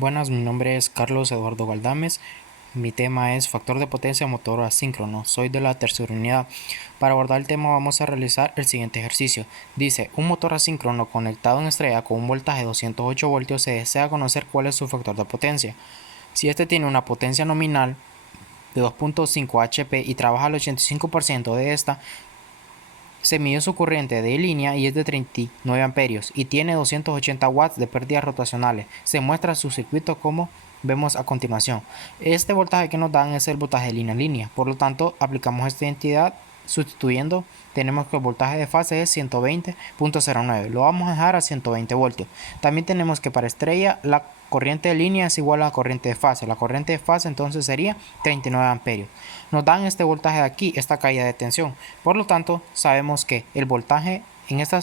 Buenas, mi nombre es Carlos Eduardo Galdames. Mi tema es factor de potencia motor asíncrono. Soy de la tercera unidad. Para abordar el tema vamos a realizar el siguiente ejercicio. Dice, un motor asíncrono conectado en estrella con un voltaje de 208 voltios se desea conocer cuál es su factor de potencia. Si este tiene una potencia nominal de 2.5 HP y trabaja al 85% de esta, se midió su corriente de línea y es de 39 amperios y tiene 280 watts de pérdidas rotacionales. Se muestra su circuito como vemos a continuación. Este voltaje que nos dan es el voltaje de línea a línea, por lo tanto aplicamos esta identidad sustituyendo. Tenemos que el voltaje de fase es 120.09, lo vamos a dejar a 120 voltios. También tenemos que para estrella la corriente de línea es igual a la corriente de fase. La corriente de fase entonces sería 39 amperios. Nos dan este voltaje de aquí, esta caída de tensión. Por lo tanto, sabemos que el voltaje en esta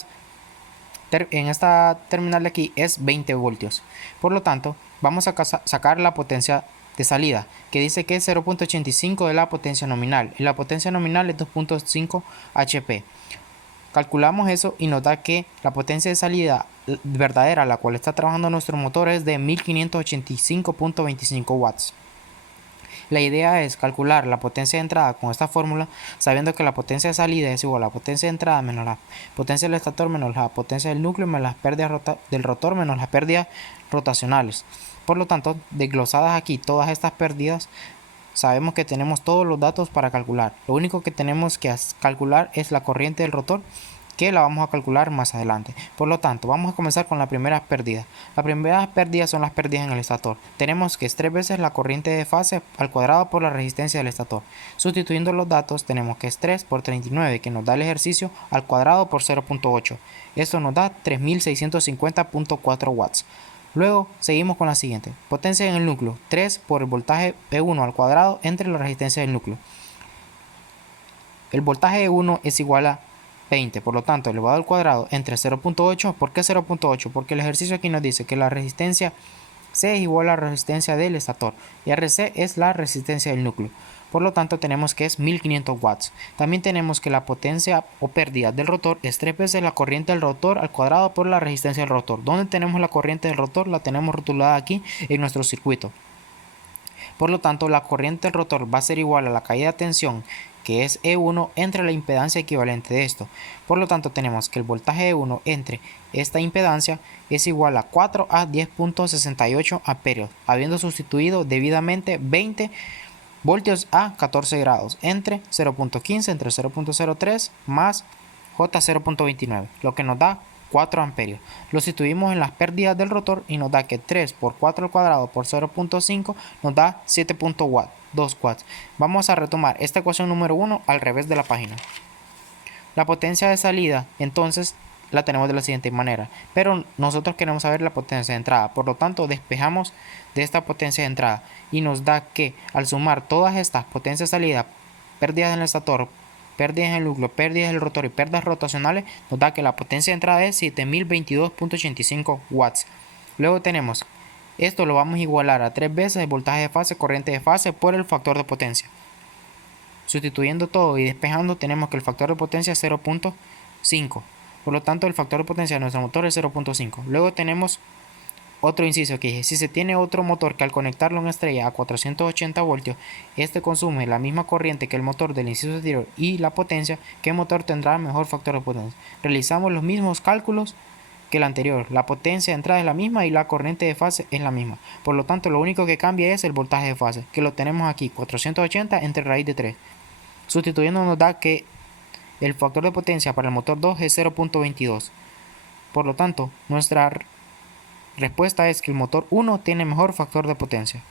terminal de aquí es 20 voltios. Por lo tanto, vamos a sacar la potencia de salida, que dice que es 0.85 de la potencia nominal. Y la potencia nominal es 2.5 HP. Calculamos eso y nos da que la potencia de salida verdadera, la cual está trabajando nuestro motor, es de 1585.25 watts. La idea es calcular la potencia de entrada con esta fórmula, sabiendo que la potencia de salida es igual a la potencia de entrada menos la potencia del estator menos la potencia del núcleo menos las pérdidas del rotor menos las pérdidas rotacionales. Por lo tanto, desglosadas aquí todas estas pérdidas, sabemos que tenemos todos los datos para calcular. Lo único que tenemos que calcular es la corriente del rotor, que la vamos a calcular más adelante. Por lo tanto, vamos a comenzar con la primera pérdida. Las primeras pérdidas son las pérdidas en el estator. Tenemos que es 3 veces la corriente de fase al cuadrado por la resistencia del estator. Sustituyendo los datos, tenemos que es 3 por 39, que nos da el ejercicio, al cuadrado por 0.8. Esto nos da 3650.4 watts. Luego seguimos con la siguiente. Potencia en el núcleo, 3 por el voltaje P1 al cuadrado entre la resistencia del núcleo. El voltaje de 1 es igual a 20, por lo tanto elevado al cuadrado entre 0.8. ¿Por qué 0.8? Porque el ejercicio aquí nos dice que la resistencia C es igual a la resistencia del estator y RC es la resistencia del núcleo. Por lo tanto tenemos que es 1500 watts. También tenemos que la potencia o pérdida del rotor es 3 veces la corriente del rotor al cuadrado por la resistencia del rotor. ¿Dónde tenemos la corriente del rotor? La tenemos rotulada aquí en nuestro circuito. Por lo tanto, la corriente del rotor va a ser igual a la caída de tensión, que es E1, entre la impedancia equivalente de esto. Por lo tanto, tenemos que el voltaje E1 entre esta impedancia es igual a 4 a 10.68 amperios, habiendo sustituido debidamente 20 voltios a 14 grados entre 0.15 entre 0.03 más J 0.29, lo que nos da 4 amperios. Lo sustituimos en las pérdidas del rotor y nos da que 3 por 4 al cuadrado por 0.5 nos da 7.2 watts. Vamos a retomar esta ecuación número 1 al revés de la página. La potencia de salida entonces la tenemos de la siguiente manera, pero nosotros queremos saber la potencia de entrada, por lo tanto despejamos de esta potencia de entrada y nos da que al sumar todas estas potencias de salida, pérdidas en el estator, pérdidas en el núcleo, pérdidas del rotor y pérdidas rotacionales, nos da que la potencia de entrada es 7022.85 watts. Luego tenemos, esto lo vamos a igualar a 3 veces el voltaje de fase, corriente de fase por el factor de potencia. Sustituyendo todo y despejando, tenemos que el factor de potencia es 0.5. Por lo tanto, el factor de potencia de nuestro motor es 0.5. Luego tenemos otro inciso que dice, si se tiene otro motor que al conectarlo a una estrella a 480 voltios, este consume la misma corriente que el motor del inciso anterior y la potencia, ¿qué motor tendrá mejor factor de potencia? Realizamos los mismos cálculos que el anterior. La potencia de entrada es la misma y la corriente de fase es la misma. Por lo tanto, lo único que cambia es el voltaje de fase, que lo tenemos aquí, 480 entre raíz de 3. Sustituyendo nos da que el factor de potencia para el motor 2 es 0.22. Por lo tanto, nuestra respuesta es que el motor 1 tiene mejor factor de potencia.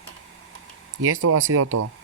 Y esto ha sido todo.